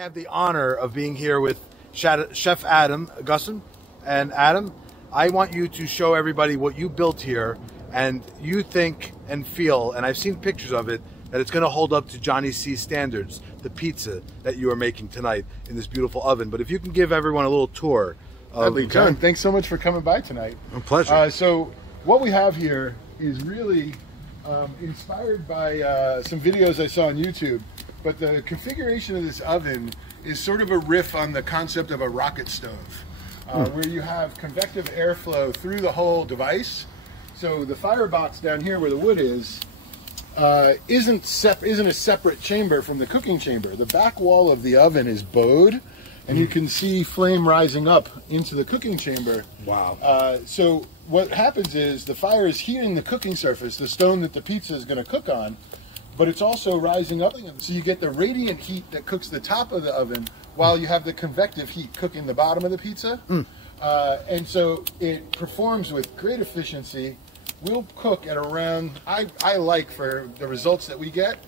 have the honor of being here with Chef Adam Gussen. And Adam, I want you to show everybody what you built here, and you think and feel, and I've seen pictures of it, that it's going to hold up to Johnny C's standards, the pizza that you are making tonight in this beautiful oven. But if you can give everyone a little tour. John, thanks so much for coming by tonight. A pleasure. So what we have here is really inspired by some videos I saw on YouTube, but the configuration of this oven is sort of a riff on the concept of a rocket stove, where you have convective airflow through the whole device. So the firebox down here where the wood is isn't a separate chamber from the cooking chamber. The back wall of the oven is bowed, and you can see flame rising up into the cooking chamber. Wow. So what happens is the fire is heating the cooking surface, the stone that the pizza is going to cook on, but it's also rising up. So you get the radiant heat that cooks the top of the oven while you have the convective heat cooking the bottom of the pizza. And so it performs with great efficiency. We'll cook at around, I like for the results that we get,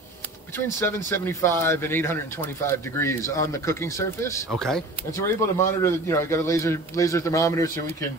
between 775 and 825 degrees on the cooking surface. Okay. And so we're able to monitor, I got a laser thermometer so we can,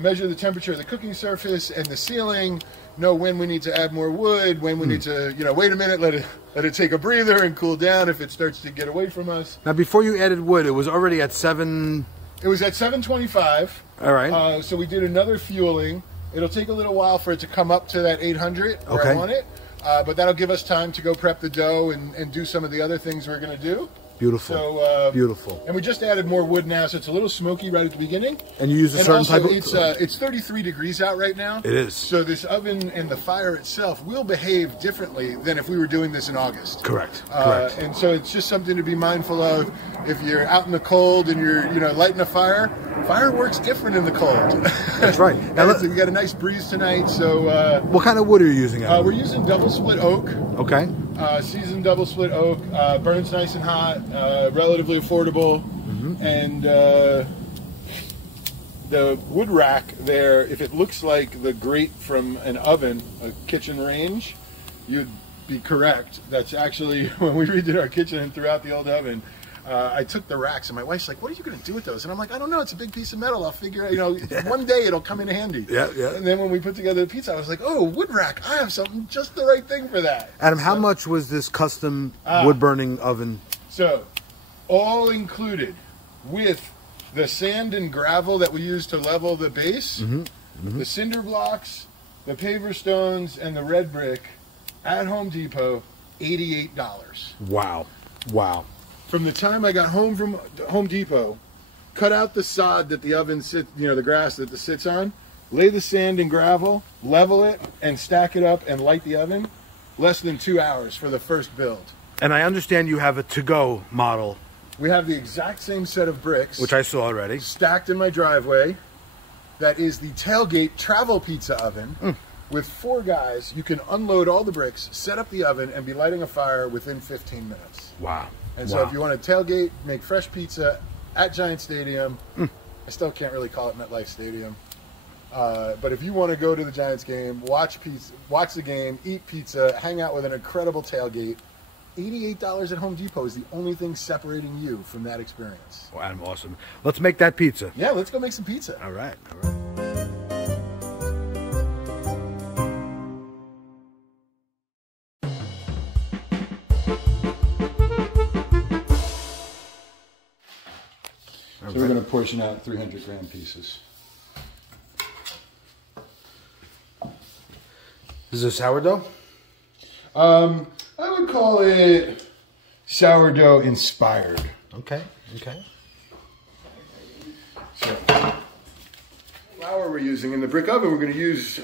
measure the temperature of the cooking surface and the ceiling, know when we need to add more wood, when we need to, wait a minute, let it take a breather and cool down if it starts to get away from us. Now, before you added wood, it was already at 7... It was at 725. All right. So we did another fueling. It'll take a little while for it to come up to that 800 where I want it. But that'll give us time to go prep the dough and do some of the other things we're going to do. Beautiful. So, beautiful. And we just added more wood now, so it's a little smoky right at the beginning. And you use a certain type of... It's 33 degrees out right now. It is. So this oven and the fire itself will behave differently than if we were doing this in August. Correct. Correct. And so it's just something to be mindful of. If you're out in the cold and you're lighting a fire works different in the cold. That's right. Now, we got a nice breeze tonight, so... what kind of wood are you using? We're using double split oak. Okay. Seasoned double split oak, burns nice and hot, relatively affordable, and the wood rack there, if it looks like the grate from an oven, a kitchen range, you'd be correct. That's actually, when we redid our kitchen and threw out the old oven, I took the racks, and my wife's like, what are you going to do with those? And I'm like, I don't know, it's a big piece of metal. I'll figure out, one day it'll come in handy. Yeah. And then when we put together the pizza, I was like, oh, wood rack, I have something just the right thing for that. Adam, how much was this custom wood-burning oven? So, all included with the sand and gravel that we use to level the base, the cinder blocks, the paver stones, and the red brick at Home Depot, $88. Wow. Wow. From the time I got home from Home Depot, cut out the sod that the oven sits, the grass that it sits on, lay the sand and gravel, level it, and stack it up and light the oven. Less than 2 hours for the first build. And I understand you have a to-go model. We have the exact same set of bricks, which I saw already, stacked in my driveway. That is the tailgate travel pizza oven. With 4 guys, you can unload all the bricks, set up the oven, and be lighting a fire within 15 minutes. Wow. And so if you want to tailgate, make fresh pizza at Giant Stadium, I still can't really call it MetLife Stadium. But if you want to go to the Giants game, watch the game, eat pizza, hang out with an incredible tailgate, $88 at Home Depot is the only thing separating you from that experience. Well, Adam, awesome. Let's make that pizza. Yeah, let's go make some pizza. All right. All right. So we're going to portion out 300-gram pieces. Is this sourdough? I would call it sourdough inspired. Okay. Okay. So, flour we're using in the brick oven, we're going to use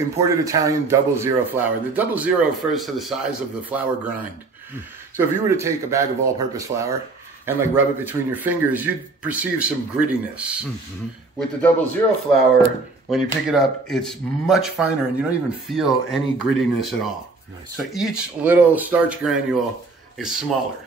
imported Italian 00 flour. The 00 refers to the size of the flour grind. So if you were to take a bag of all-purpose flour and rub it between your fingers, you'd perceive some grittiness. With the 00 flour, when you pick it up, it's much finer and you don't even feel any grittiness at all. Nice. So each little starch granule is smaller.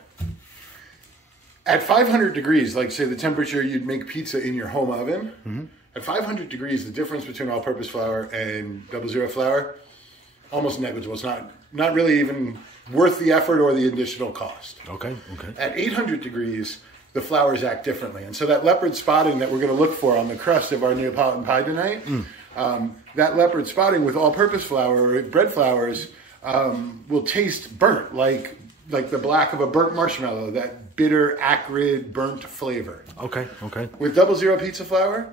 At 500 degrees, like say the temperature you'd make pizza in your home oven, at 500 degrees, the difference between all-purpose flour and 00 flour almost negligible. It's not really even worth the effort or the additional cost. Okay. At 800 degrees, the flours act differently. And so that leopard spotting that we're going to look for on the crust of our Neapolitan pie tonight, that leopard spotting with all-purpose flour or bread flours will taste burnt, like the black of a burnt marshmallow, that bitter, acrid, burnt flavor. Okay. With 00 pizza flour,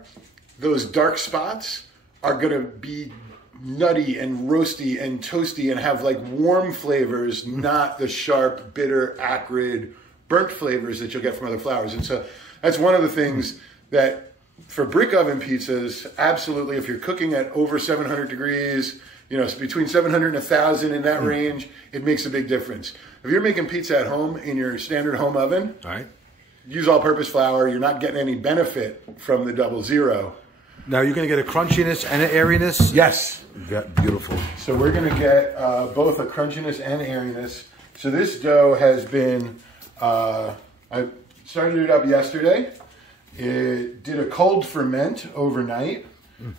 those dark spots are going to be nutty and roasty and toasty and have like warm flavors, not the sharp, bitter, acrid, burnt flavors that you'll get from other flours. And so that's one of the things that for brick oven pizzas, absolutely, if you're cooking at over 700 degrees, it's between 700 and 1,000 in that range, it makes a big difference. If you're making pizza at home in your standard home oven, all right, use all-purpose flour. You're not getting any benefit from the 00. Now you're going to get a crunchiness and an airiness? Yes. Beautiful. So we're going to get both a crunchiness and airiness. So this dough has been, I started it up yesterday. It did a cold ferment overnight.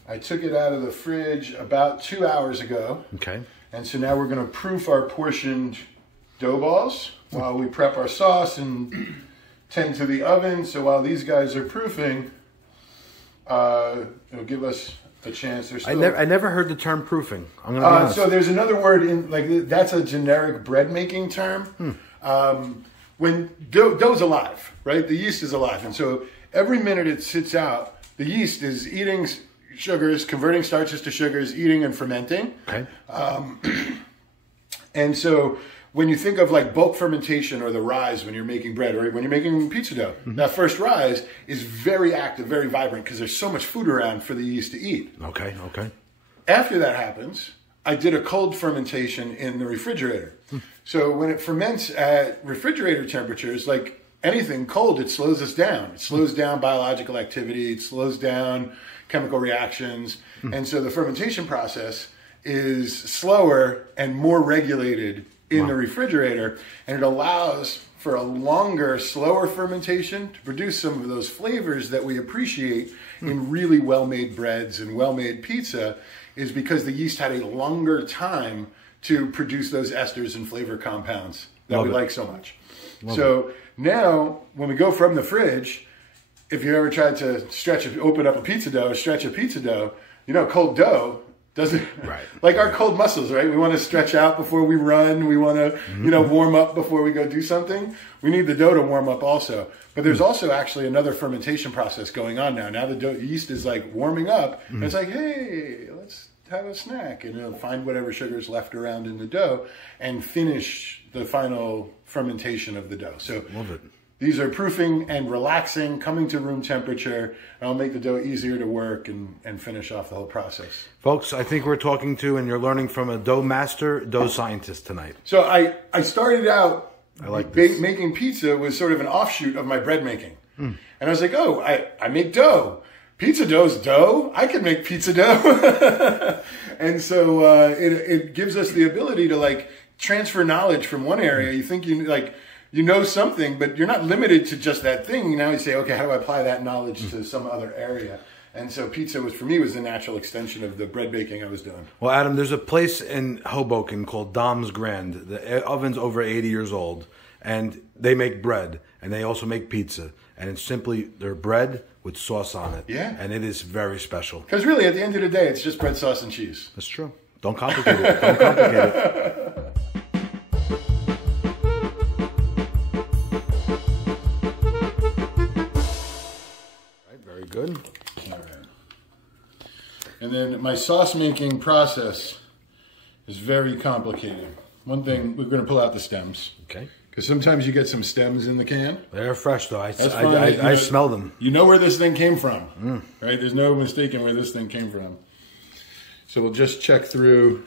I took it out of the fridge about 2 hours ago. Okay. And so now we're going to proof our portioned dough balls while we prep our sauce and tend to the oven. So while these guys are proofing, it'll give us a chance. I never heard the term proofing. I'm going to be honest. So there's another word in that's a generic bread making term. When dough's alive, right? The yeast is alive, and so every minute it sits out, the yeast is eating sugars, converting starches to sugars, eating and fermenting. Okay. And so when you think of like bulk fermentation or the rise when you're making bread or when you're making pizza dough, that first rise is very active, very vibrant because there's so much food around for the yeast to eat. Okay. After that happens, I did a cold fermentation in the refrigerator. So when it ferments at refrigerator temperatures, like anything cold, it slows us down. It slows down biological activity. It slows down chemical reactions. And so the fermentation process is slower and more regulated in the refrigerator, and it allows for a longer, slower fermentation to produce some of those flavors that we appreciate in really well-made breads and well-made pizza, is because the yeast had a longer time to produce those esters and flavor compounds that we like so much. So now, when we go from the fridge, if you ever tried to open up a pizza dough or stretch a pizza dough, cold dough doesn't, like our cold muscles, right? We want to stretch out before we run. We want to, warm up before we go do something. We need the dough to warm up also. But there's also actually another fermentation process going on now. Now the yeast is like warming up. And it's like, hey, let's have a snack. And it'll find whatever sugar's left around in the dough and finish the final fermentation of the dough. So love it. These are proofing and relaxing, coming to room temperature, and I'll make the dough easier to work and finish off the whole process. Folks, I think we're talking to and you're learning from a dough master, dough scientist tonight. So I started out making pizza was sort of an offshoot of my bread making. And I was like, oh, I make dough. Pizza dough's dough. I can make pizza dough. And so it gives us the ability to like transfer knowledge from one area. You think you know something, but you're not limited to just that thing. Now you say, okay, how do I apply that knowledge to some other area? And so pizza was the natural extension of the bread baking I was doing. Well, Adam, there's a place in Hoboken called Dom's Grand. The oven's over 80 years old, and they make bread, and they also make pizza. And it's simply their bread with sauce on it. Yeah. And it is very special. Because really, at the end of the day, it's just bread, sauce, and cheese. That's true. Don't complicate it. Don't complicate it. Good. All right. And then my sauce making process is very complicated. One thing, we're going to pull out the stems. Okay. Because sometimes you get some stems in the can. They're fresh, though. I smell them. You know where this thing came from, right? There's no mistaking where this thing came from. So we'll just check through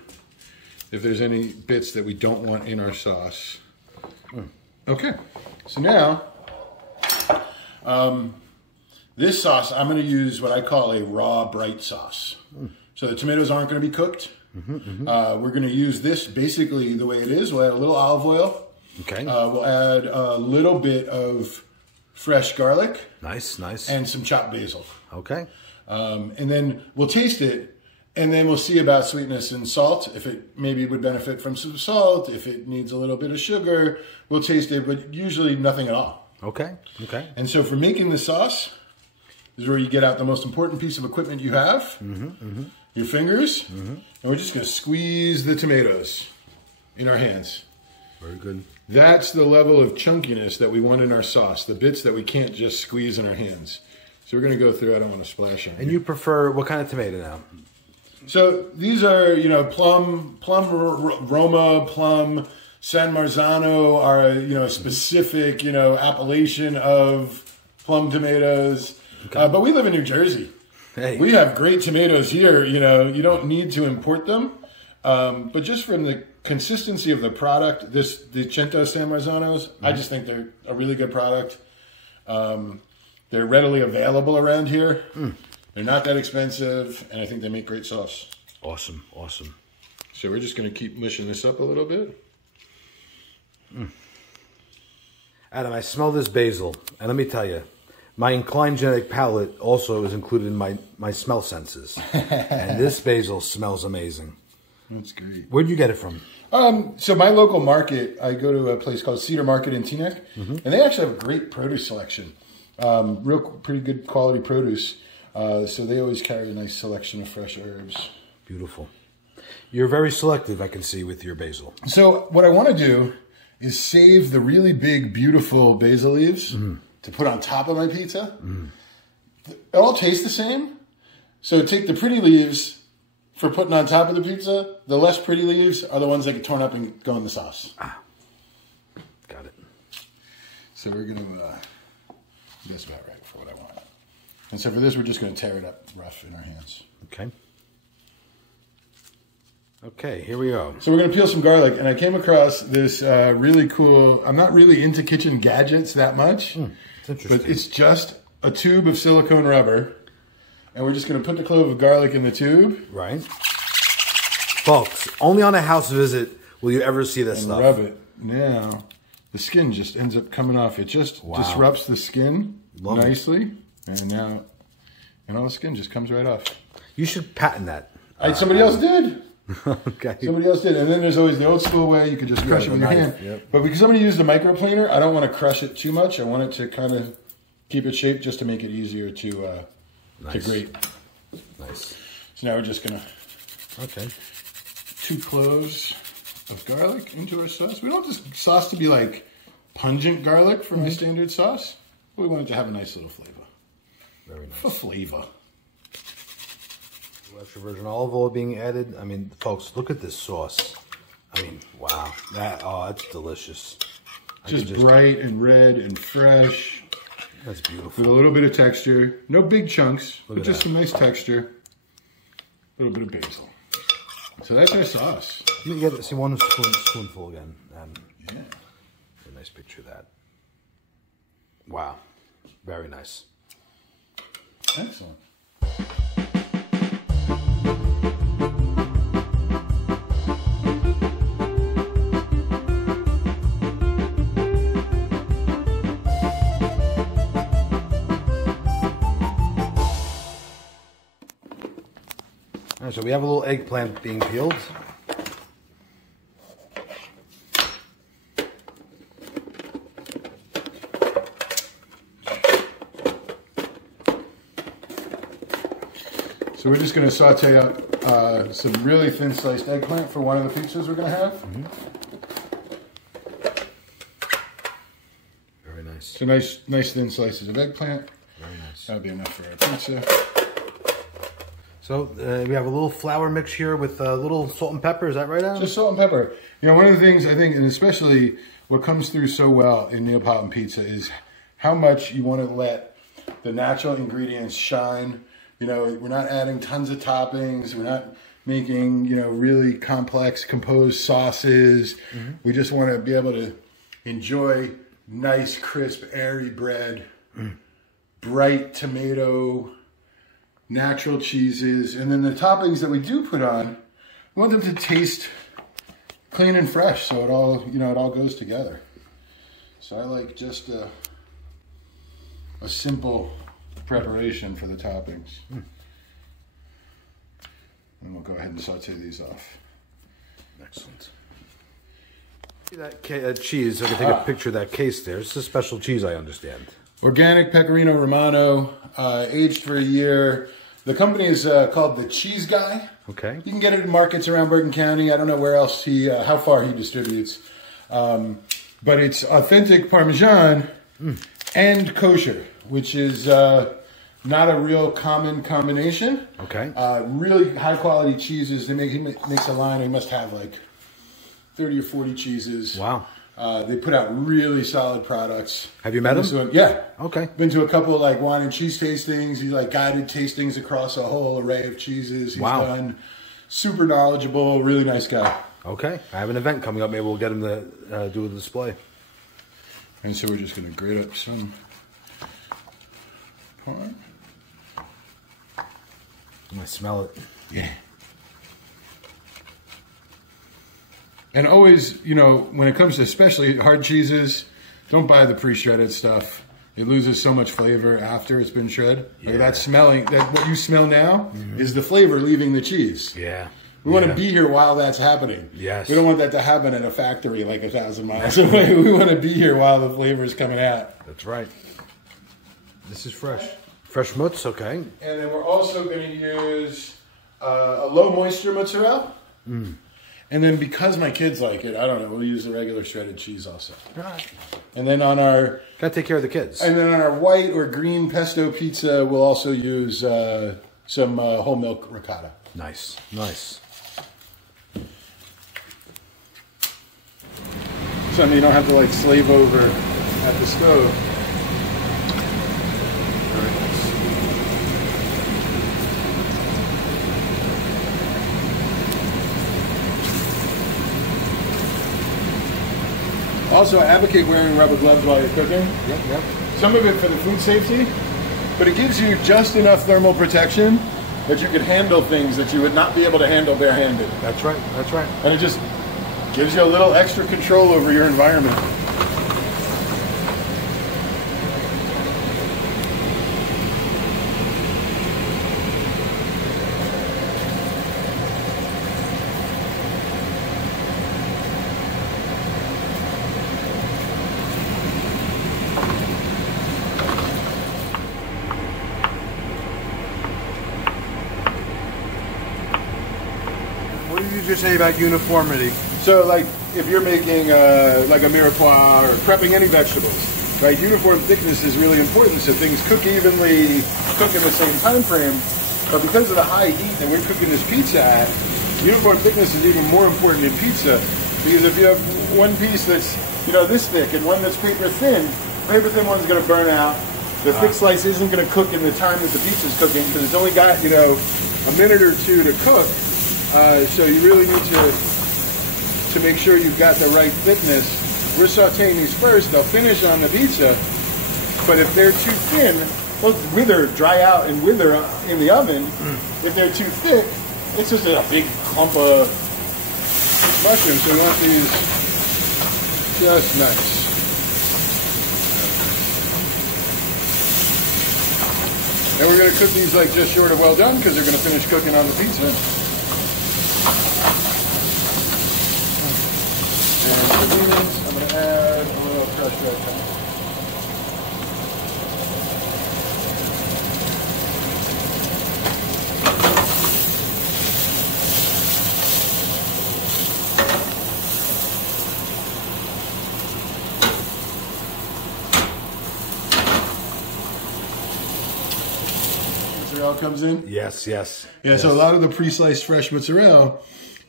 if there's any bits that we don't want in our sauce. Okay. So now, this sauce, I'm going to use what I call a raw bright sauce. So the tomatoes aren't going to be cooked. We're going to use this basically the way it is. We'll add a little olive oil. Okay. We'll add a little bit of fresh garlic. Nice. And some chopped basil. Okay. And then we'll taste it. And then we'll see about sweetness and salt. If it maybe would benefit from some salt, if it needs a little bit of sugar, we'll taste it, but usually nothing at all. Okay, okay. And so for making the sauce, this is where you get out the most important piece of equipment you have, your fingers, and we're just gonna squeeze the tomatoes in our hands. Very good. That's the level of chunkiness that we want in our sauce, the bits that we can't just squeeze in our hands. So we're gonna go through, I don't wanna splash on And you prefer, what kind of tomato now? So these are, you know, plum Roma, plum San Marzano are, you know, a specific, you know, appellation of plum tomatoes. Okay. But we live in New Jersey. Hey. We have great tomatoes here. You know, you don't need to import them. But just from the consistency of the product, the Cento San Marzanos, I just think they're a really good product. They're readily available around here. They're not that expensive, and I think they make great sauce. Awesome, awesome. So we're just going to keep mushing this up a little bit. Adam, I smell this basil, and let me tell you, my inclined genetic palate also is included in my smell senses. And this basil smells amazing. That's great. Where'd you get it from? So my local market, I go to a place called Cedar Market in Teaneck, and they actually have a great produce selection. Pretty good quality produce. So they always carry a nice selection of fresh herbs. Beautiful. You're very selective, I can see, with your basil. So what I want to do is save the really big, beautiful basil leaves to put on top of my pizza. It all tastes the same. So take the pretty leaves for putting on top of the pizza. The less pretty leaves are the ones that get torn up and go in the sauce. Got it. So we're going to... that's about right for what I want. And so for this, we're just going to tear it up rough in our hands. Okay. Okay, here we go. So we're going to peel some garlic. And I came across this really cool... I'm not really into kitchen gadgets that much. It's interesting. But it's just a tube of silicone rubber. And we're just going to put the clove of garlic in the tube. Right. Folks, only on a house visit will you ever see this stuff. Rub it. Now, the skin just ends up coming off. It just disrupts the skin nicely. And now, all the skin just comes right off. You should patent that. Somebody else did. Okay. Somebody else did. And then there's always the old school way. You could just crush it with your hand. Yep. But because somebody used a microplaner, I don't want to crush it too much. I want it to kind of keep it shaped just to make it easier to grate. Nice. So now we're just going to 2 cloves of garlic into our sauce. We don't want this sauce to be like pungent garlic for my standard sauce. We want it to have a nice little flavor. Very nice. For flavor. Extra virgin olive oil being added. I mean, folks, look at this sauce. I mean, wow. That's delicious. Just bright and red and fresh. That's beautiful. With a little bit of texture. No big chunks, but just some nice texture. A little bit of basil. So that's our sauce. Let me get see one spoonful again. Yeah. A nice picture of that. Wow. Very nice. Excellent. All right, so we have a little eggplant being peeled. So we're just going to saute up some really thin sliced eggplant for one of the pizzas we're going to have. Very nice. So nice thin slices of eggplant. Very nice. That'll be enough for our pizza. So we have a little flour mix here with a little salt and pepper. Is that right, Adam? Just salt and pepper. You know, one of the things I think, and especially what comes through so well in Neapolitan pizza is how much you want to let the natural ingredients shine. You know, we're not adding tons of toppings. We're not making, you know, really complex composed sauces. We just want to be able to enjoy nice, crisp, airy bread, bright tomato, natural cheeses, and then the toppings that we do put on, we want them to taste clean and fresh, so it all, you know, it all goes together. So I like just a simple preparation for the toppings. And go ahead and saute these off. Excellent. That cheese, I can take a picture of that case there. It's a special cheese, I understand. Organic Pecorino Romano, aged for a year. The company is called The Cheese Guy. Okay. You can get it in markets around Bergen County. I don't know where else how far he distributes. But it's authentic Parmesan and kosher, which is not a real common combination. Okay. Really high quality cheeses. He makes a line. He must have like 30 or 40 cheeses. Wow. They put out really solid products. Have you met him? Yeah. Okay. Been to a couple of like wine and cheese tastings. He's like guided tastings across a whole array of cheeses. He's done. Super knowledgeable, really nice guy. Okay. I have an event coming up. Maybe we'll get him to do a display. And so we're just going to grate up some parm. I smell it. Yeah. And always, you know, when it comes to especially hard cheeses, don't buy the pre-shredded stuff. It loses so much flavor after it's been shredded. Yeah. Like that smelling, what you smell now is the flavor leaving the cheese. Yeah. We want to be here while that's happening. Yes. We don't want that to happen at a factory like 1,000 miles away. We want to be here while the flavor is coming out. That's right. This is fresh. Fresh mozz, okay. And then we're also going to use a low moisture mozzarella. And then because my kids like it, I don't know, we'll use the regular shredded cheese also. Right. And then on our... Gotta take care of the kids. And then on our white or green pesto pizza, we'll also use some whole milk ricotta. Nice, nice. Something you don't have to like slave over at the stove. Very nice. Also, I advocate wearing rubber gloves while you're cooking. Yep. Some of it for the food safety, but it gives you just enough thermal protection that you can handle things that you would not be able to handle barehanded. That's right, that's right. And it just gives you a little extra control over your environment. What did you just say about uniformity? So, like, if you're making like a mirepoix or prepping any vegetables, right? Uniform thickness is really important, so things cook evenly, cook in the same time frame. But because of the high heat that we're cooking this pizza at, uniform thickness is even more important in pizza, because if you have one piece that's, you know, this thick and one that's paper thin one's going to burn out. The thick slice isn't going to cook in the time that the pizza's cooking, because it's only got, you know, a minute or two to cook. So you really need to make sure you've got the right thickness. We're sauteing these first. They'll finish on the pizza. But if they're too thin, they'll wither, dry out and wither in the oven. If they're too thick, it's just a big clump of mushrooms. So we want these just nice. And we're going to cook these like just short of well done, because they're going to finish cooking on the pizza. And for these, I'm going to add a little crushed red pepper. Mozzarella comes in? Yes. Yeah, yes. So a lot of the pre-sliced fresh mozzarella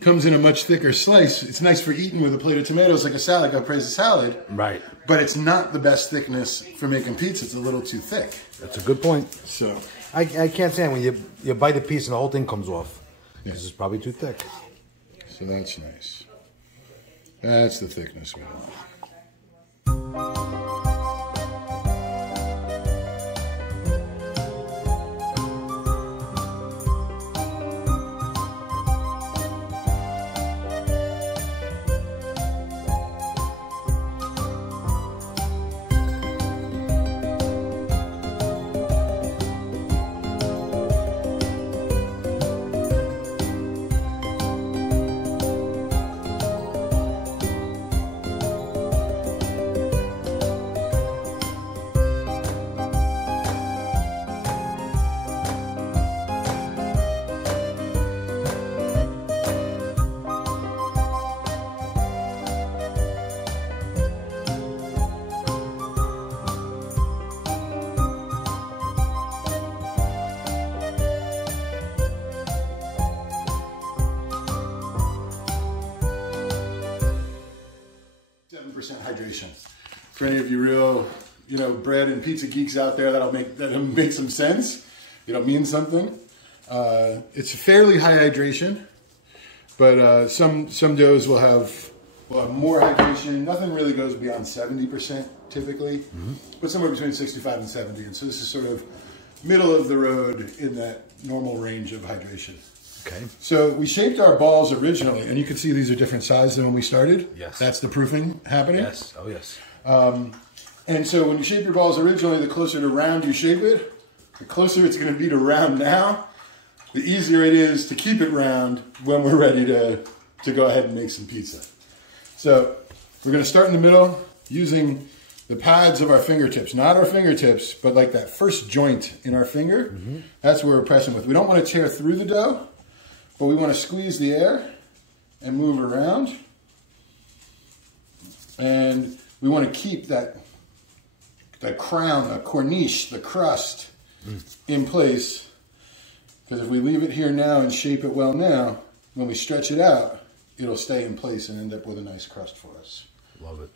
comes in a much thicker slice. It's nice for eating with a plate of tomatoes like a salad, like a caprese salad. Right. But it's not the best thickness for making pizza. It's a little too thick. That's a good point. So I can't stand when you bite a piece and the whole thing comes off. Because it's probably too thick. So that's nice. That's the thickness we want. hydration. For any of you real, you know, bread and pizza geeks out there, that'll make some sense. It'll mean something. It's fairly high hydration, but some doughs will have more hydration. Nothing really goes beyond 70% typically, but somewhere between 65 and 70. And so this is sort of middle of the road in that normal range of hydration. Okay. So we shaped our balls originally, and you can see these are different sizes than when we started. Yes. That's the proofing happening. Yes. Oh, yes. And so when you shape your balls originally, the closer to round you shape it, the closer it's going to be to round now, the easier it is to keep it round when we're ready to go ahead and make some pizza. So we're going to start in the middle using the pads of our fingertips, not our fingertips, but like that first joint in our finger. That's where we're pressing with. We don't want to tear through the dough, but we want to squeeze the air and move around. And we want to keep that crown, a corniche, the crust in place. Because if we leave it here now and shape it well now, when we stretch it out, it'll stay in place and end up with a nice crust for us. Love it.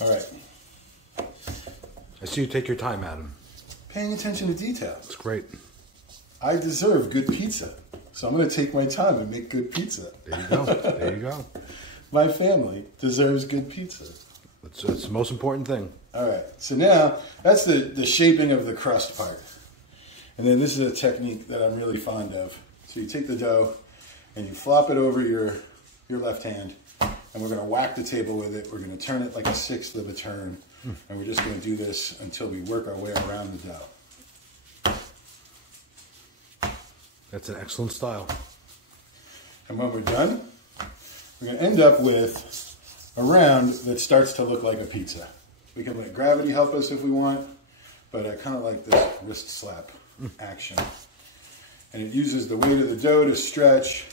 All right. I see you take your time, Adam. Paying attention to details. It's great. I deserve good pizza, so I'm going to take my time and make good pizza. There you go. There you go. My family deserves good pizza. That's the most important thing. All right. So now that's the shaping of the crust part. And then this is a technique that I'm really fond of. So you take the dough and you flop it over your left hand, and we're going to whack the table with it. We're going to turn it like a sixth of a turn, and we're just going to do this until we work our way around the dough. That's an excellent style. And when we're done, we're going to end up with a round that starts to look like a pizza. We can let gravity help us if we want, but I kind of like this wrist slap action. And it uses the weight of the dough to stretch,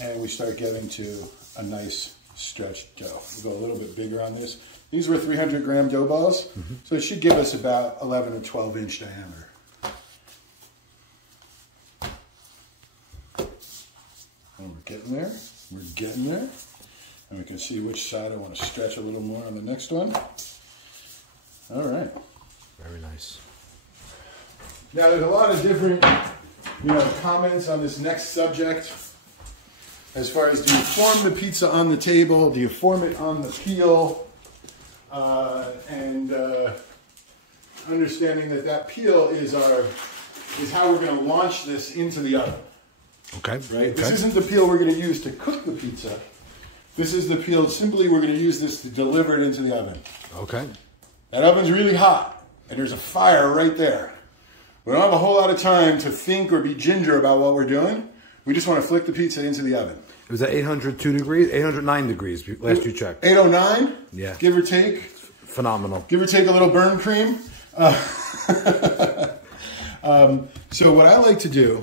and we start getting to a nice stretched dough. We'll go a little bit bigger on this. These were 300-gram dough balls, so it should give us about 11 or 12-inch diameter. And we're getting there. We're getting there. And we can see which side I want to stretch a little more on the next one. All right. Very nice. Now, there's a lot of different, comments on this next subject. As far as, do you form the pizza on the table? Do you form it on the peel? Understanding that peel is how we're going to launch this into the oven. Okay. Right. Okay. This isn't the peel we're going to use to cook the pizza. This is the peel simply we're going to use this to deliver it into the oven. Okay. That oven's really hot, and there's a fire right there. We don't have a whole lot of time to think or be ginger about what we're doing. We just want to flick the pizza into the oven. It was at 802 degrees, 809 degrees last you checked. 809? Yeah. Give or take. Phenomenal. Give or take a little burn cream. So what I like to do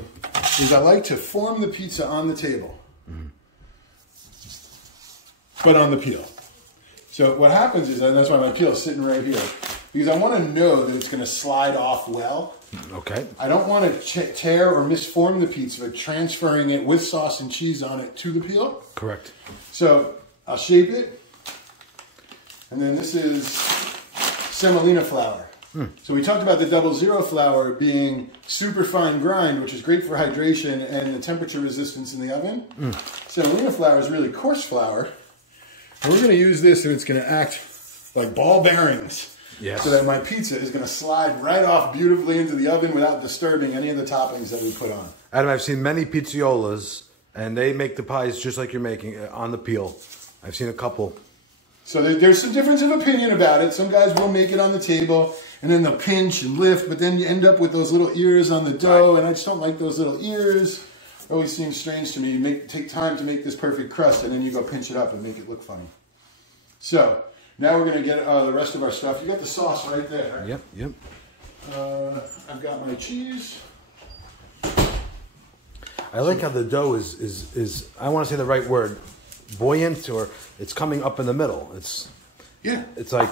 is I like to form the pizza on the table, but on the peel. So what happens is, and that's why my peel is sitting right here, because I want to know that it's going to slide off well. Okay. I don't want to tear or misform the pizza by transferring it with sauce and cheese on it to the peel. Correct. So I'll shape it. And then this is semolina flour. So we talked about the 00 flour being super fine grind, which is great for hydration and the temperature resistance in the oven. Semolina flour is really coarse flour. And we're going to use this and it's going to act like ball bearings. Yes. So that my pizza is going to slide right off beautifully into the oven without disturbing any of the toppings that we put on. Adam, I've seen many pizzaiolas, and they make the pies just like you're making on the peel. I've seen a couple. So there's some difference of opinion about it. Some guys will make it on the table, and then they'll pinch and lift, but then you end up with those little ears on the dough, and I just don't like those little ears. It always seems strange to me. Take time to make this perfect crust, and then you go pinch it up and make it look funny. So now we're going to get the rest of our stuff. You got the sauce right there. Yep, yep. I've got my cheese. I like how the dough is I want to say the right word, buoyant, or it's coming up in the middle. It's like,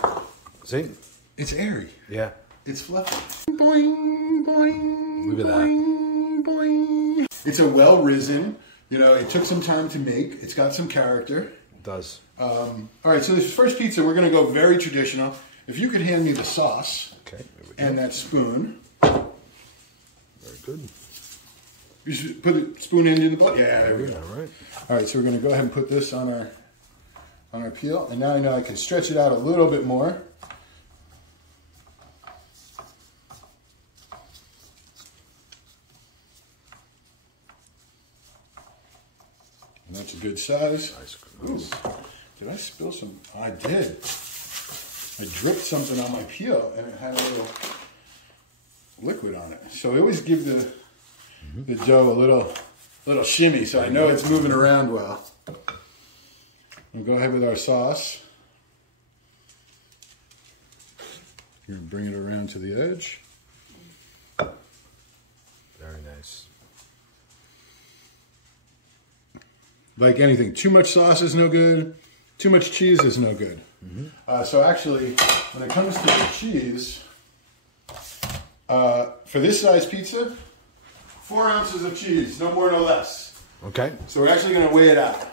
see? It's airy. Yeah. It's fluffy. Boing, boing, Look at boing, boing. It's a well-risen, You know, it took some time to make. It's got some character. It does. All right, so this first pizza, we're going to go very traditional. If you could hand me the sauce and that spoon. Very good. You should put the spoon into the plate. Yeah, there we go. All right. All right, so we're going to go ahead and put this on our peel. And now I know I can stretch it out a little bit more. And that's a good size. Ooh, did I spill some? I did. I dripped something on my peel and it had a little liquid on it. So I always give the dough a little shimmy so I know it's moving around well. We'll go ahead with our sauce. You're going to bring it around to the edge. Very nice. Like anything, too much sauce is no good. Too much cheese is no good. So actually, when it comes to the cheese, for this size pizza, 4 ounces of cheese, no more, no less. Okay. So we're actually going to weigh it out.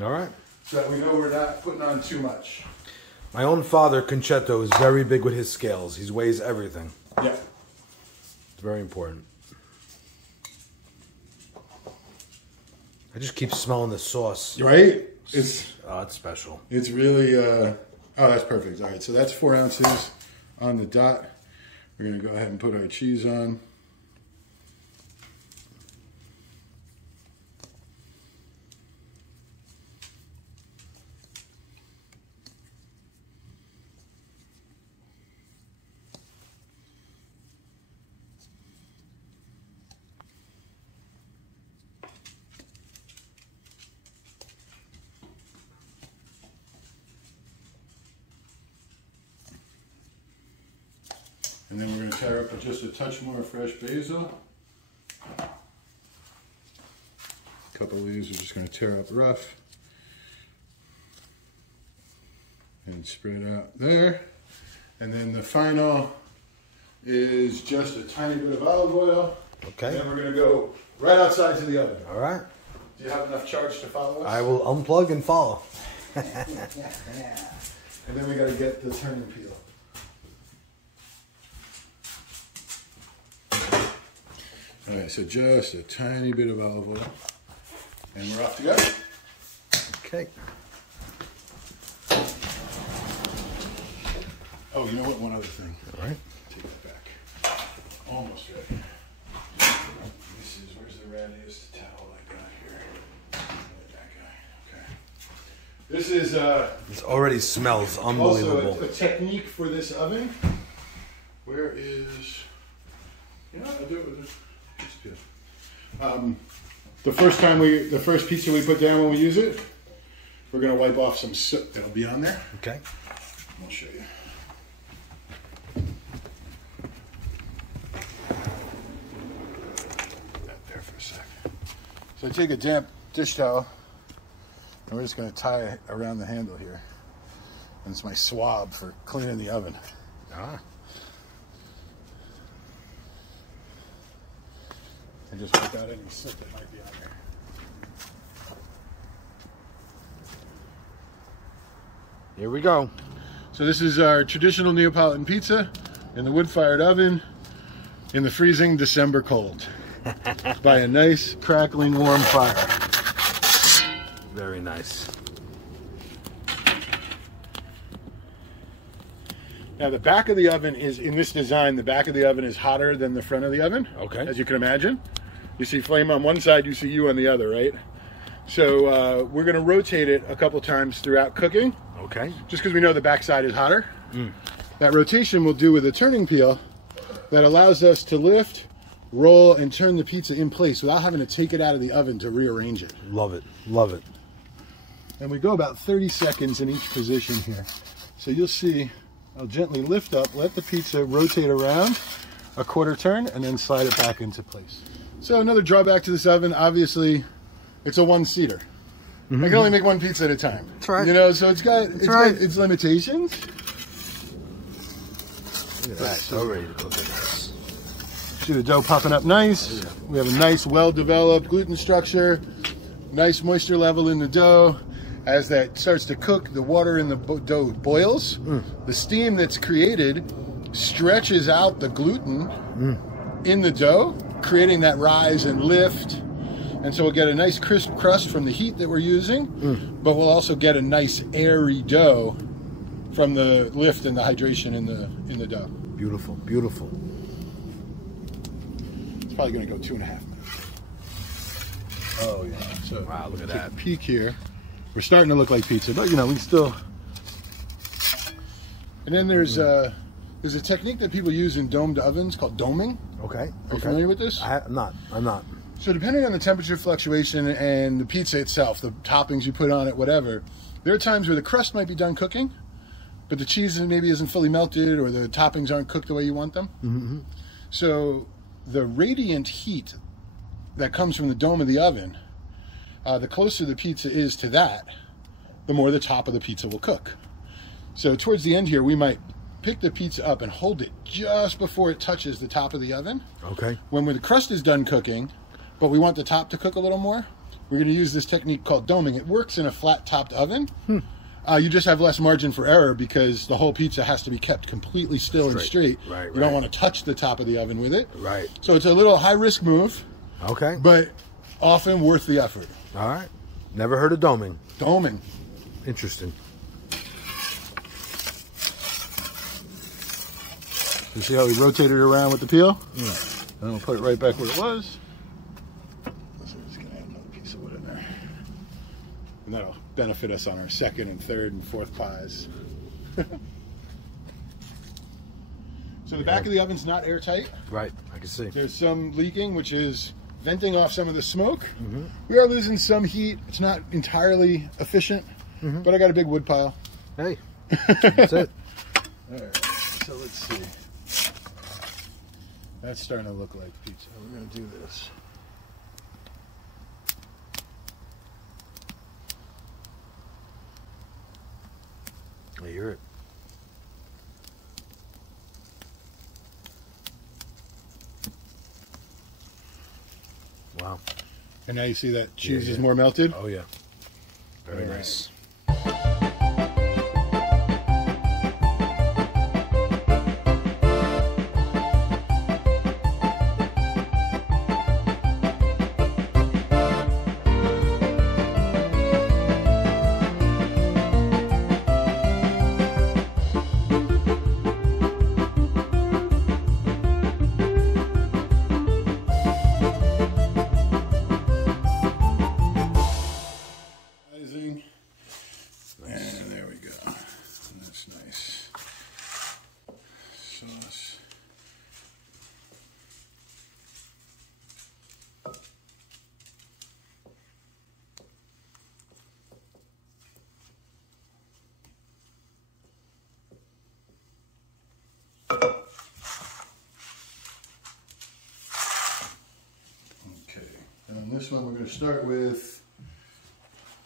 All right. So that we know we're not putting on too much. My own father, Concetto, is very big with his scales. He weighs everything. Yeah. It's very important. I just keep smelling the sauce. Right? It's special. It's really, oh, that's perfect. All right, so that's 4 ounces on the dot. We're going to go ahead and put our cheese on. And then we're going to tear up just a touch more fresh basil. A couple of these we're just going to tear up rough. And spread out there. And then the final is just a tiny bit of olive oil. Okay. And then we're going to go right outside to the oven. All right. Do you have enough charge to follow us? I will unplug and follow. And then we got to get the turning peel. All right, so just a tiny bit of olive oil, and we're off to go. Okay. Oh, you know what? One other thing. All right. Take that back. Almost ready. This is, where's the rattiest towel I got here? That guy. Okay. This is This already smells unbelievable. also a technique for this oven. Where is? You know, I'll do it with this. The first pizza we put down when we use it, we're going to wipe off some soot that'll be on there. Okay. I'll show you. That there for a sec. So I take a damp dish towel, and we're just going to tie it around the handle here. And it's my swab for cleaning the oven. Ah. And just wipe out any soot that might be on there. Here we go. So this is our traditional Neapolitan pizza in the wood-fired oven in the freezing December cold by a nice crackling warm fire. Very nice. Now the back of the oven is, in this design, the back of the oven is hotter than the front of the oven. Okay. As you can imagine. You see flame on one side, you see you on the other, right? So we're going to rotate it a couple times throughout cooking. Okay. Just because we know the back side is hotter. That rotation we'll do with a turning peel that allows us to lift, roll, and turn the pizza in place without having to take it out of the oven to rearrange it. Love it. Love it. And we go about 30 seconds in each position here. So you'll see, I'll gently lift up, let the pizza rotate around a quarter turn, and then slide it back into place. So another drawback to this oven, obviously, it's a one-seater. I can only make one pizza at a time. That's right. You know, so it's got its limitations. Look at that. So ready to cook it. See the dough popping up nice. We have a nice, well-developed gluten structure. Nice moisture level in the dough. As that starts to cook, the water in the dough boils. The steam that's created stretches out the gluten in the dough, creating that rise and lift. And so we'll get a nice crisp crust from the heat that we're using, but we'll also get a nice airy dough from the lift and the hydration in the dough. Beautiful, beautiful. It's probably going to go 2.5 minutes. Oh yeah. So wow, look at that. Peek here. We're starting to look like pizza, but you know, we still. And then there's a technique that people use in domed ovens called doming. Okay. Are you familiar with this? I'm not. So depending on the temperature fluctuation and the pizza itself, the toppings you put on it, whatever, there are times where the crust might be done cooking, but the cheese maybe isn't fully melted or the toppings aren't cooked the way you want them. So the radiant heat that comes from the dome of the oven, the closer the pizza is to that, the more the top of the pizza will cook. So towards the end here, we might pick the pizza up and hold it just before it touches the top of the oven. Okay. When the crust is done cooking, but we want the top to cook a little more, we're going to use this technique called doming. It works in a flat-topped oven. You just have less margin for error because the whole pizza has to be kept completely still and straight. Right. You don't want to touch the top of the oven with it. Right. So it's a little high-risk move. Okay. But often worth the effort. All right. Never heard of doming. Doming. Interesting. You see how we rotated it around with the peel? And we'll put it right back where it was. So we're just going to add another piece of wood in there. And that'll benefit us on our second and third and fourth pies. So the back of the oven's not airtight. Right, I can see. There's some leaking, which is venting off some of the smoke. We are losing some heat. It's not entirely efficient, but I got a big wood pile. Hey, that's it. All right, so let's see. That's starting to look like pizza. We're going to do this. I hear it. Wow. And now you see that cheese is more melted? Oh, yeah. Very nice. And there we go. That's nice. Sauce. Okay, and on this one we're going to start with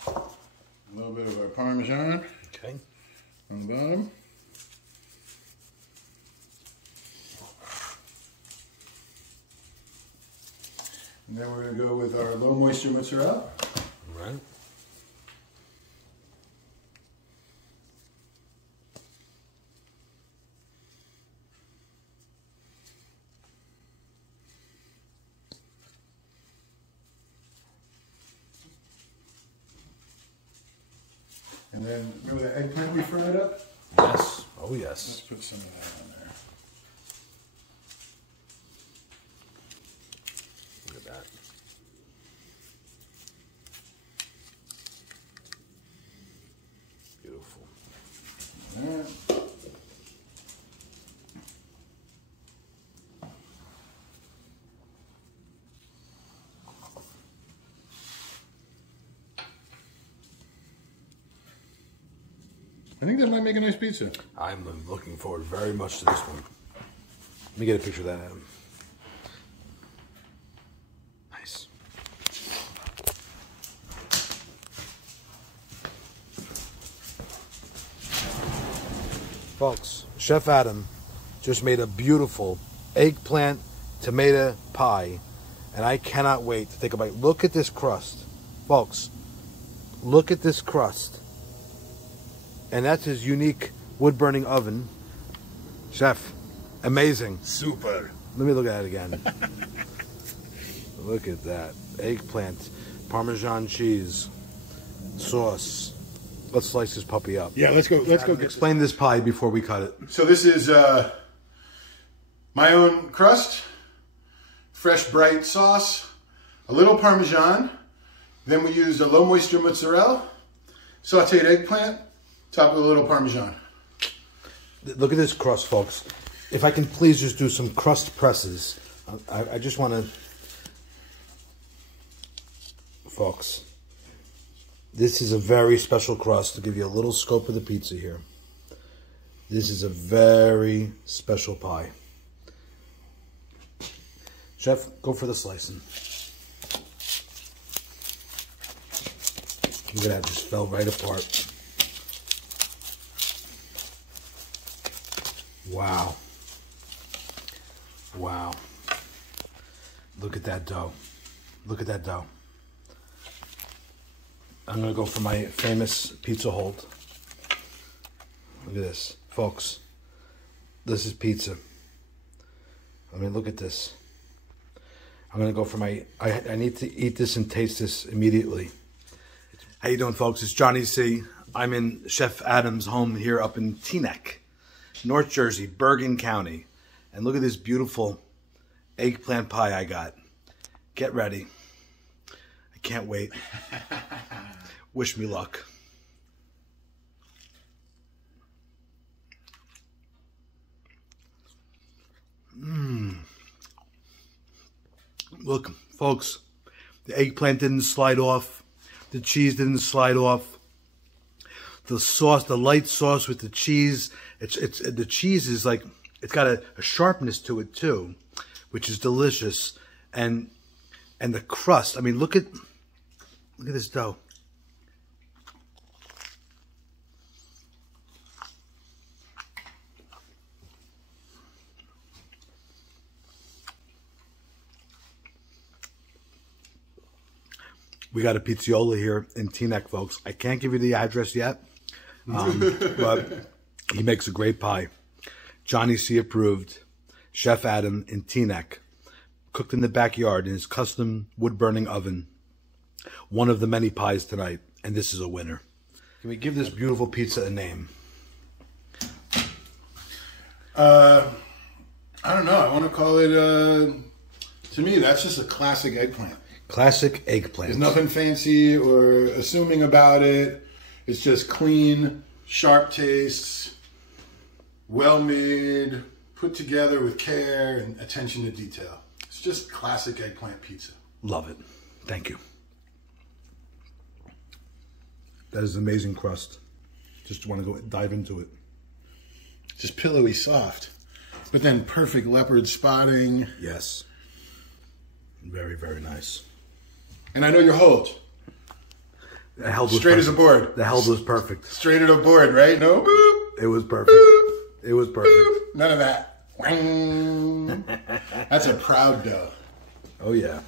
a little bit of our Parmesan on the bottom. And then we're going to go with our low moisture mozzarella. Right. And then remember the eggplant we fried up? Yes. Oh, yes. Let's put some of that on there. Look at that. Beautiful. All right. I think that might make a nice pizza. I'm looking forward very much to this one. Let me get a picture of that, Adam. Nice. Folks, Chef Adam just made a beautiful eggplant tomato pie, and I cannot wait to take a bite. Look at this crust. Folks, look at this crust. And that's his unique wood-burning oven. Chef, amazing. Super. Let me look at it again. Look at that. Eggplant, Parmesan cheese, sauce. Let's slice this puppy up. Yeah, let's go. Explain this pie before we cut it. So this is my own crust, fresh bright sauce, a little Parmesan. Then we used a low moisture mozzarella, sauteed eggplant, top with a little Parmesan. Look at this crust, folks. If I can please just do some crust presses. I just want to... Folks, this is a very special crust to give you a little scope of the pizza here. This is a very special pie. Chef, go for the slicing. Look at that, just fell right apart. Wow. Wow. Look at that dough. Look at that dough. I'm going to go for my famous pizza hold. Look at this. Folks, this is pizza. I mean, look at this. I'm going to go for my... I need to eat this and taste this immediately. How you doing, folks? It's Johnny C. I'm in Chef Adam's home here up in Teaneck, North Jersey, Bergen County. And look at this beautiful eggplant pie I got. Get ready. I can't wait. Wish me luck. Look, folks, the eggplant didn't slide off. The cheese didn't slide off. The sauce, the light sauce with the cheese, the cheese is like, it's got a sharpness to it too, which is delicious. And the crust, I mean, look at this dough. We got a Pizzaiolo here in Teaneck, folks. I can't give you the address yet, but he makes a great pie. Johnny C. approved. Chef Adam in Teaneck. Cooked in the backyard in his custom wood-burning oven. One of the many pies tonight, and this is a winner. Can we give this beautiful pizza a name? I don't know. I want to call it, to me, that's just a classic eggplant. Classic eggplant. There's nothing fancy or assuming about it. It's just clean, sharp tastes, well made, put together with care and attention to detail. It's just classic eggplant pizza. Love it. Thank you. That is amazing crust. Just want to go dive into it. Just pillowy soft, but then perfect leopard spotting. Yes. Very, very nice. And I know your hold. The held was straight perfect. as a board. The held was perfect. Straight as a board, right? No boop. It was perfect. Boop. It was perfect. Boop. None of that. That's a proud dough. Oh, yeah.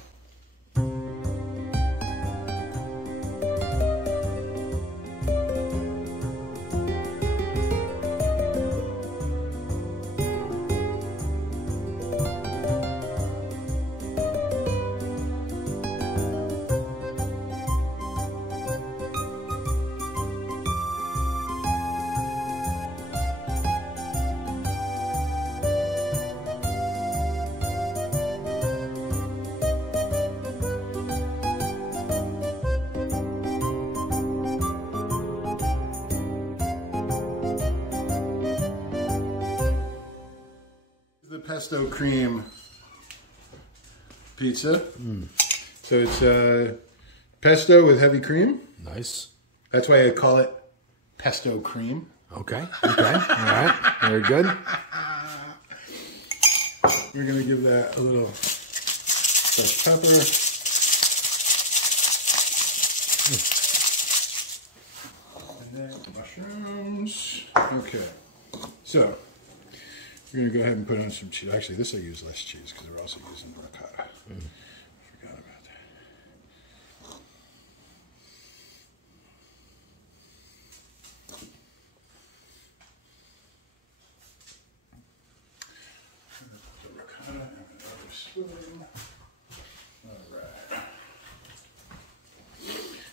The pesto cream pizza. So it's pesto with heavy cream. Nice. That's why I call it pesto cream. Okay. Okay. All right. Very good. We're going to give that a little fresh pepper. And then mushrooms. Okay. So we're going to go ahead and put on some cheese. Actually, this I use less cheese because we're also using ricotta. Forgot about spoon. All right.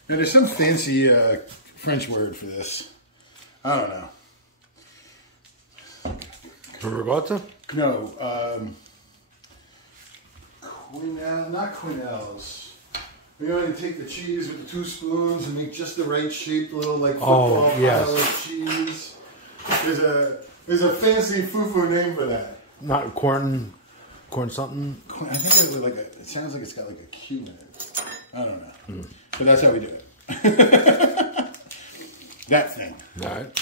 Now, there's some fancy French word for this. I don't know. Regatta? No. Not quenelles. We're going to take the cheese with the 2 spoons and make just the right shaped little like football pile of cheese. There's a fancy foo-foo name for that. Not corn something? I think it was it sounds like it's got like a Q in it. I don't know. But that's how we do it. That thing. All right.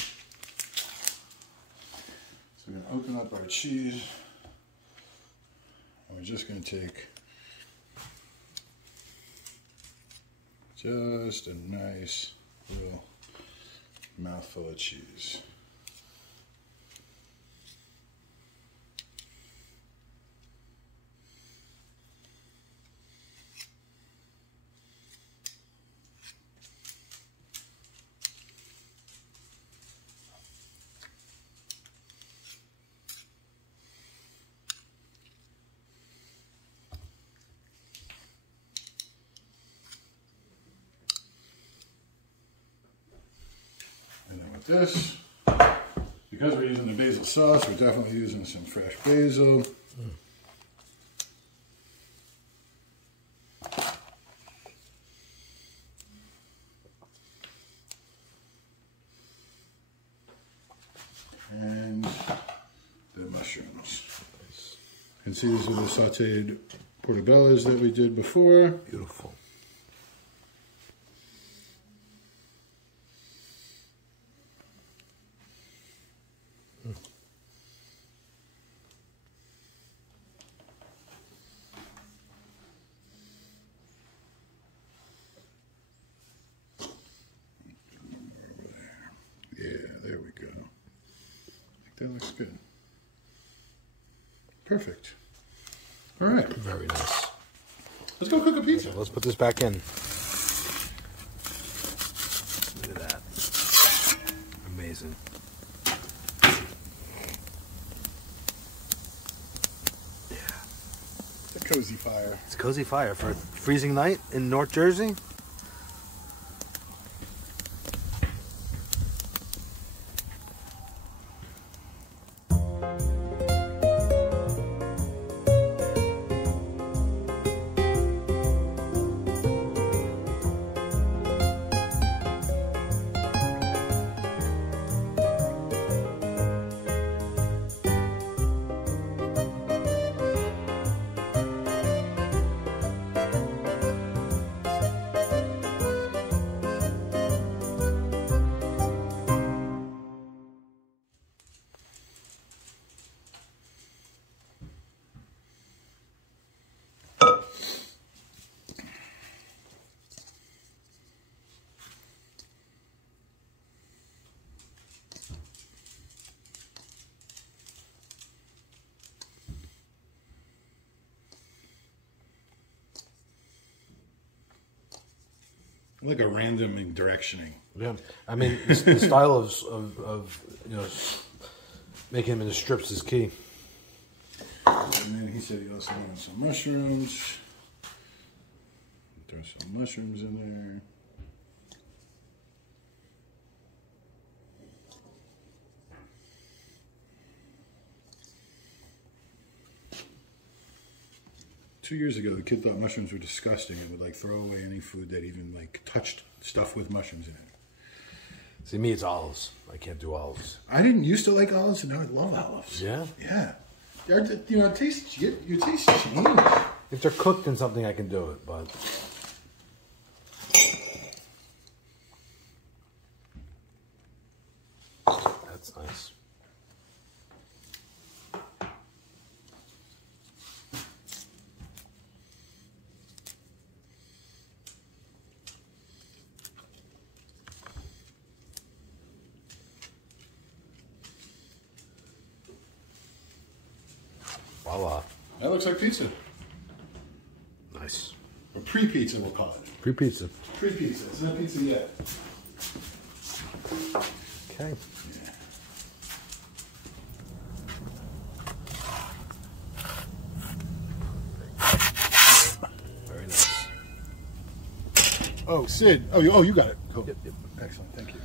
So we're going to open up our cheese. And we're just going to take just a nice little mouthful of cheese. This, because we're using the basil sauce, we're definitely using some fresh basil. And the mushrooms. And see, these are the sauteed portobellas that we did before. Beautiful. That looks good. Perfect. All right. Very nice. Let's go cook a pizza. Let's put this back in. Look at that. Amazing. Yeah. It's a cozy fire. It's a cozy fire for a freezing night in North Jersey. Like a random directioning. Yeah, I mean the style of you know making them into strips is key. And then he said he also wanted some mushrooms. Throw some mushrooms in there. 2 years ago, the kid thought mushrooms were disgusting and would like throw away any food that even like touched stuff with mushrooms in it. See, me, it's olives. I can't do olives. I didn't used to like olives, and now I love olives. Yeah? Yeah. You know, your taste change. If they're cooked in something, I can do it, but... That's nice. Voila. That looks like pizza. Nice. Or pre-pizza, we'll call it. Pre-pizza. Pre-pizza. It's not pizza yet. Okay. Yeah. Oh, Sid. Oh, you got it. Cool. Yep. Excellent. Thank you.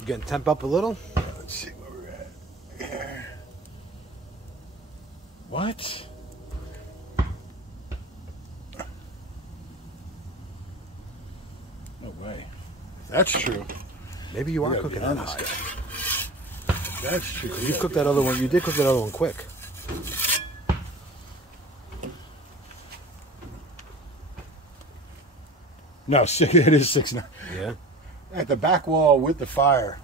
You getting temp up a little? Let's see where we're at here. What? No way. If that's true. Maybe you are cooking that high. That's true. You cooked that other one. You did cook that other one quick. No, it is 6'9". Yeah. At the back wall with the fire,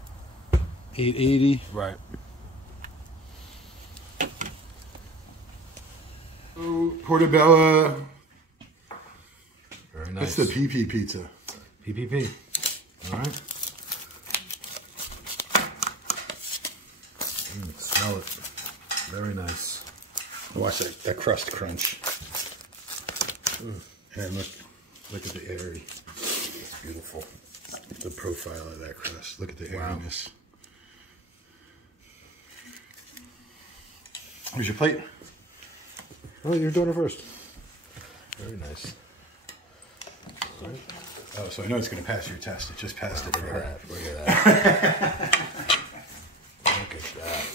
880. Right. Oh, Portobello. Very nice. That's the PP pizza. PPP. All right. Smell it. Very nice. Watch that crust crunch. And look at the airy. It's beautiful. The profile of that crust. Look at the airiness. Here's your plate. Oh, you're doing it first. Very nice. Right. Oh, so I know it's going to pass your test. It just passed it. Look at that. Look at that. Look at that.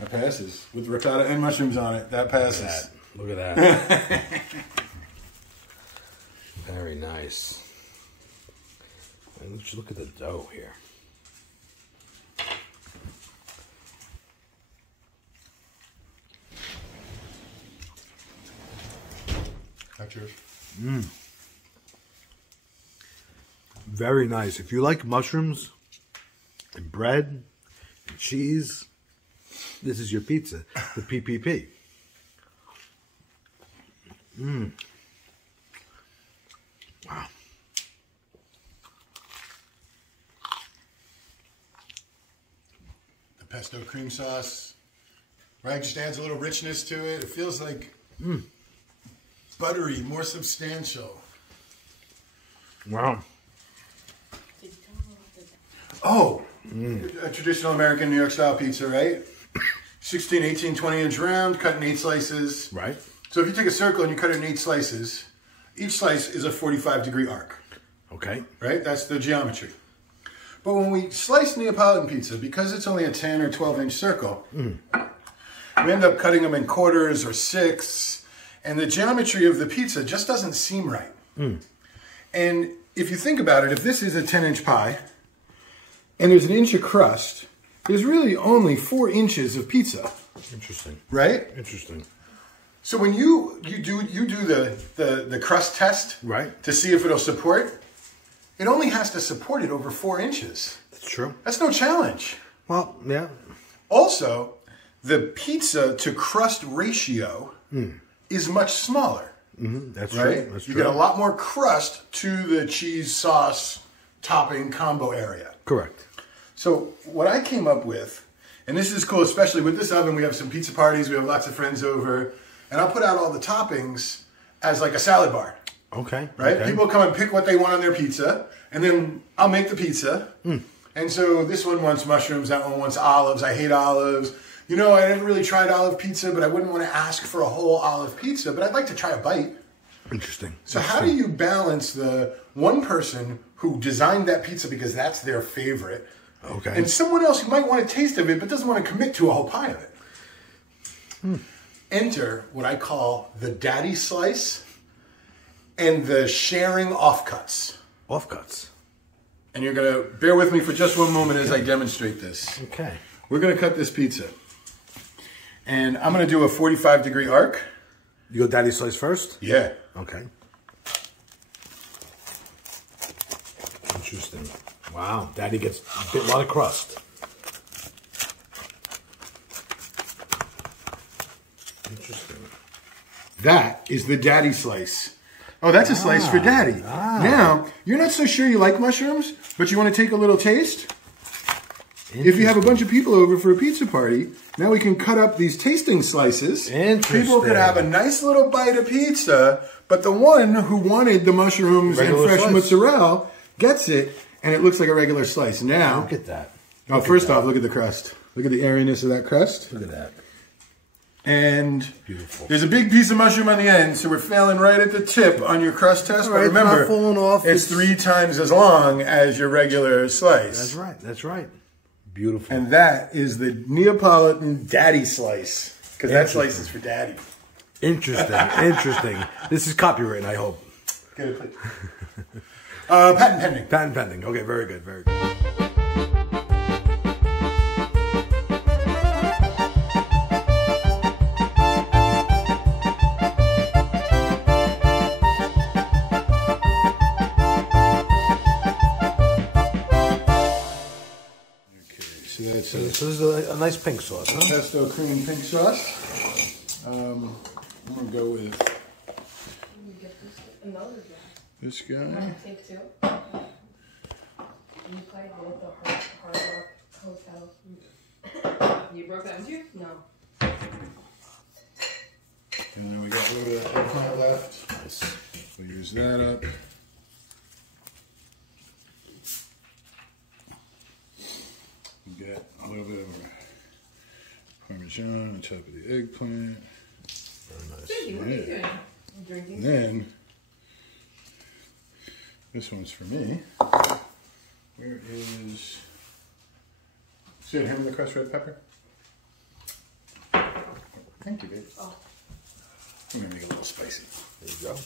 That passes. With ricotta and mushrooms on it. That passes. Look at that. Very nice. And let's look at the dough here. That's yours. Very nice. If you like mushrooms and bread and cheese, this is your pizza, the PPP. Wow. The pesto cream sauce, right? Just adds a little richness to it. It feels like buttery, more substantial. Wow. Oh, a traditional American New York style pizza, right? 16, 18, 20 inch round, cut in 8 slices. Right. So if you take a circle and you cut it in 8 slices, each slice is a 45-degree arc. Okay. Right? That's the geometry. But when we slice Neapolitan pizza, because it's only a 10 or 12 inch circle, we end up cutting them in quarters or sixths, and the geometry of the pizza just doesn't seem right. And if you think about it, if this is a 10-inch pie, and there's an inch of crust, there's really only 4 inches of pizza. Interesting. Right? Interesting. So when you do the crust test, right, to see if it'll support, it only has to support it over 4 inches. That's true. That's no challenge. Well, yeah. Also, the pizza to crust ratio is much smaller. That's right? true. That's you true. get a lot more crust to the cheese sauce topping combo area. Correct. So what I came up with, and this is cool, especially with this oven, we have some pizza parties, we have lots of friends over, and I'll put out all the toppings as like a salad bar. Okay. Right? Okay. People come and pick what they want on their pizza, and then I'll make the pizza. And so this one wants mushrooms, that one wants olives. I hate olives. You know, I never really tried olive pizza, but I wouldn't want to ask for a whole olive pizza, but I'd like to try a bite. Interesting. So how do you balance the one person who designed that pizza because that's their favorite, okay, and someone else who might want a taste of it but doesn't want to commit to a whole pie of it? Enter what I call the daddy slice and the sharing offcuts. Offcuts. And you're going to bear with me for just one moment as I demonstrate this. Okay. We're going to cut this pizza. And I'm going to do a 45-degree arc. You go daddy slice first? Yeah. Okay. Interesting. Wow. Daddy gets a lot of crust. Interesting. That is the daddy slice. Oh, that's a slice for daddy. Now, you're not so sure you like mushrooms, but you want to take a little taste? If you have a bunch of people over for a pizza party, now we can cut up these tasting slices. Interesting. People could have a nice little bite of pizza, but the one who wanted the mushrooms and fresh mozzarella gets it, and it looks like a regular slice. Now, look at that. First off, look at the crust. Look at the airiness of that crust. Look at that. And beautiful. There's a big piece of mushroom on the end, so we're failing right at the tip on your crust test. But remember, it's not falling off. It's 3 times as long as your regular slice. That's right. That's right. Beautiful. And that is the Neapolitan daddy slice, because that slice is for daddy. Interesting. Interesting. This is copywritten, I hope. Get it, please. Patent pending. Patent pending. Okay, very good. Very good. So this is a nice pink sauce, huh? Pesto cream pink sauce. I'm going to go with this guy. Take 2. You played with the Hard Rock Hotel. You broke that, did you? No. And then we got a little bit of eggplant left. Nice. We'll use that up. Get a little bit of Parmesan on top of the eggplant. Very nice. Thank you. What are you doing? I'm drinking. And then, this one's for me. Where is... See it, him with the crushed red pepper? Thank you, babe. Oh. I'm going to make it a little spicy. There you go.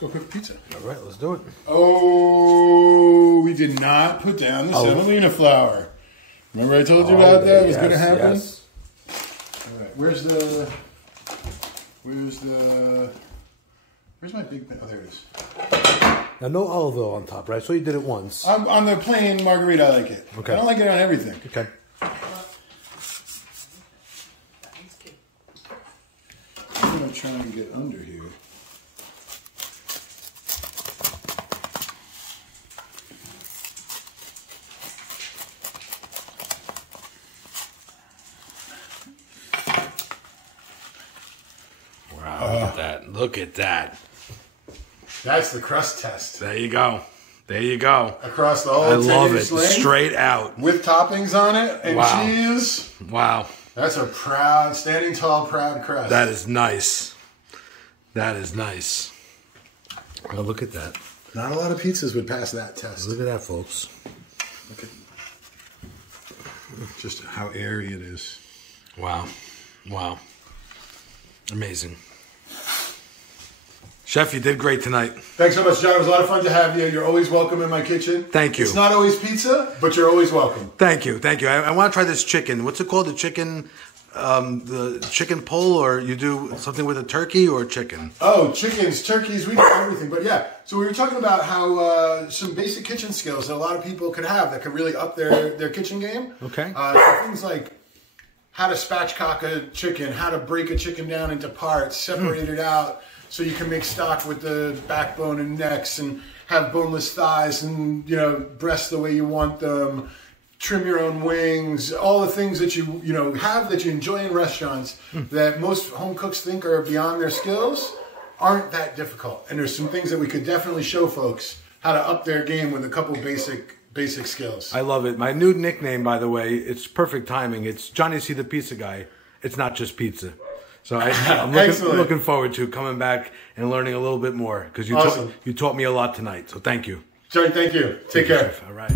Go cook pizza. All right, let's do it. Oh, we did not put down the semolina flour. Remember I told you about that? It was going to happen? Yes. All right, where's my big pan? Oh, there it is. Now, no olive oil on top, right? So you did it once. On the plain margarita, I like it. Okay. I don't like it on everything. Okay. I'm going to try and get under here. Look at that. That's the crust test. There you go. There you go. Across the whole I love it. sling, Straight out. with toppings on it and cheese. Wow. That's a proud, standing tall, proud crust. That is nice. That is nice. Oh, look at that. Not a lot of pizzas would pass that test. Look at that, folks. Look at just how airy it is. Wow. Wow. Amazing. Chef, you did great tonight. Thanks so much, John. It was a lot of fun to have you. You're always welcome in my kitchen. Thank you. It's not always pizza, but you're always welcome. Thank you. Thank you. I want to try this chicken. What's it called? The chicken pull, or you do something with a turkey or chicken? Oh, chickens, turkeys, we do everything. But yeah, so we were talking about how some basic kitchen skills that a lot of people could have that could really up their kitchen game. Okay. Things like how to spatchcock a chicken, how to break a chicken down into parts, separate it out so you can make stock with the backbone and necks, and have boneless thighs and, you know, breasts the way you want them, trim your own wings, all the things that you have that you enjoy in restaurants that most home cooks think are beyond their skills aren't that difficult. And there's some things that we could definitely show folks how to up their game with a couple basic skills. I love it. My new nickname, by the way, it's perfect timing. It's Johnny C. the Pizza Guy. It's not just pizza. So I'm looking forward to coming back and learning a little bit more, because you taught me a lot tonight. So thank you. Johnny, thank you. Take care. All right.